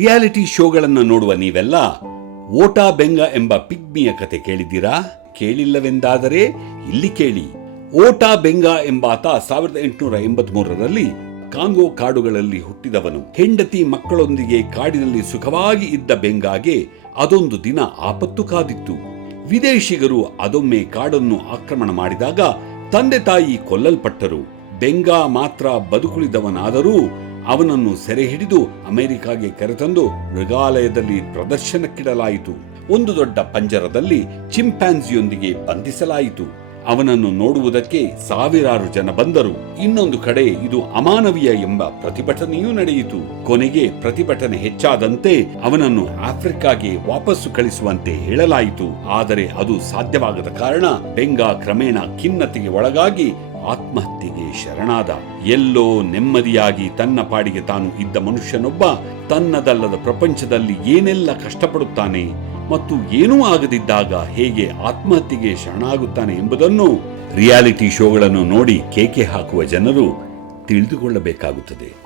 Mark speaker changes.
Speaker 1: Reality ಶೋಗಳನ್ನು ನೋಡುವ ನೀವೆಲ್ಲ ಓಟಾ ಬೆಂಗ ಎಂಬ ಪಿಗ್ಮಿಯ ಕತೆ ಕೇಳಿದ್ದೀರಾ? ಕೇಳಿಲ್ಲವೆಂದಾದರೆ ಇಲ್ಲಿ ಕೇಳಿ. ಓಟಾ ಬೆಂಗ ಎಂಬಾತ ಸಾವಿರದ ಎಂಟುನೂರ ಎಂಬತ್ ಮೂರರಲ್ಲಿ ಕಾಂಗೋ ಕಾಡುಗಳಲ್ಲಿ ಹುಟ್ಟಿದವನು. ಹೆಂಡತಿ ಮಕ್ಕಳೊಂದಿಗೆ ಕಾಡಿನಲ್ಲಿ ಸುಖವಾಗಿ ಇದ್ದ ಬೆಂಗಾಗೆ ಅದೊಂದು ದಿನ ಆಪತ್ತು ಕಾದಿತ್ತು. ವಿದೇಶಿಗರು ಅದೊಮ್ಮೆ ಕಾಡನ್ನು ಆಕ್ರಮಣ ಮಾಡಿದಾಗ ತಂದೆ ತಾಯಿ ಕೊಲ್ಲಲ್ಪಟ್ಟರು. ಬೆಂಗಾ ಮಾತ್ರ ಬದುಕುಳಿದವನಾದರೂ ಅವನನ್ನು ಸೆರೆ ಹಿಡಿದು ಅಮೆರಿಕಾಗೆ ಕರೆತಂದು ಮೃಗಾಲಯದಲ್ಲಿ ಪ್ರದರ್ಶನಕ್ಕಿಡಲಾಯಿತು. ಒಂದು ದೊಡ್ಡ ಪಂಜರದಲ್ಲಿ ಚಿಂಪ್ಯಾನ್ಸಿಯೊಂದಿಗೆ ಬಂಧಿಸಲಾಯಿತು. ಅವನನ್ನು ನೋಡುವುದಕ್ಕೆ ಸಾವಿರಾರು ಜನ ಬಂದರು. ಇನ್ನೊಂದು ಕಡೆ ಇದು ಅಮಾನವೀಯ ಎಂಬ ಪ್ರತಿಭಟನೆಯೂ ನಡೆಯಿತು. ಕೊನೆಗೆ ಪ್ರತಿಭಟನೆ ಹೆಚ್ಚಾದಂತೆ ಅವನನ್ನು ಆಫ್ರಿಕಾಗೆ ವಾಪಸ್ಸು ಕಳಿಸುವಂತೆ ಹೇಳಲಾಯಿತು. ಆದರೆ ಅದು ಸಾಧ್ಯವಾಗದ ಕಾರಣ ಬೆಂಗಾ ಕ್ರಮೇಣ ಖಿನ್ನತೆಗೆ ಒಳಗಾಗಿ ಆತ್ಮಹತ್ಯೆಗೆ ಶರಣಾದ ಎಲ್ಲೋ ನೆಮ್ಮದಿಯಾಗಿ ತನ್ನ ಪಾಡಿಗೆ ತಾನು ಇದ್ದ ಮನುಷ್ಯನೊಬ್ಬ ತನ್ನದಲ್ಲದ ಪ್ರಪಂಚದಲ್ಲಿ ಏನೆಲ್ಲ ಕಷ್ಟಪಡುತ್ತಾನೆ ಮತ್ತು ಏನೂ ಆಗದಿದ್ದಾಗ ಹೇಗೆ ಆತ್ಮಹತ್ಯೆಗೆ ಶರಣಾಗುತ್ತಾನೆ ಎಂಬುದನ್ನು ರಿಯಾಲಿಟಿ ಶೋಗಳನ್ನು ನೋಡಿ ಕೇಕೆ ಹಾಕುವ ಜನರು ತಿಳಿದುಕೊಳ್ಳಬೇಕಾಗುತ್ತದೆ.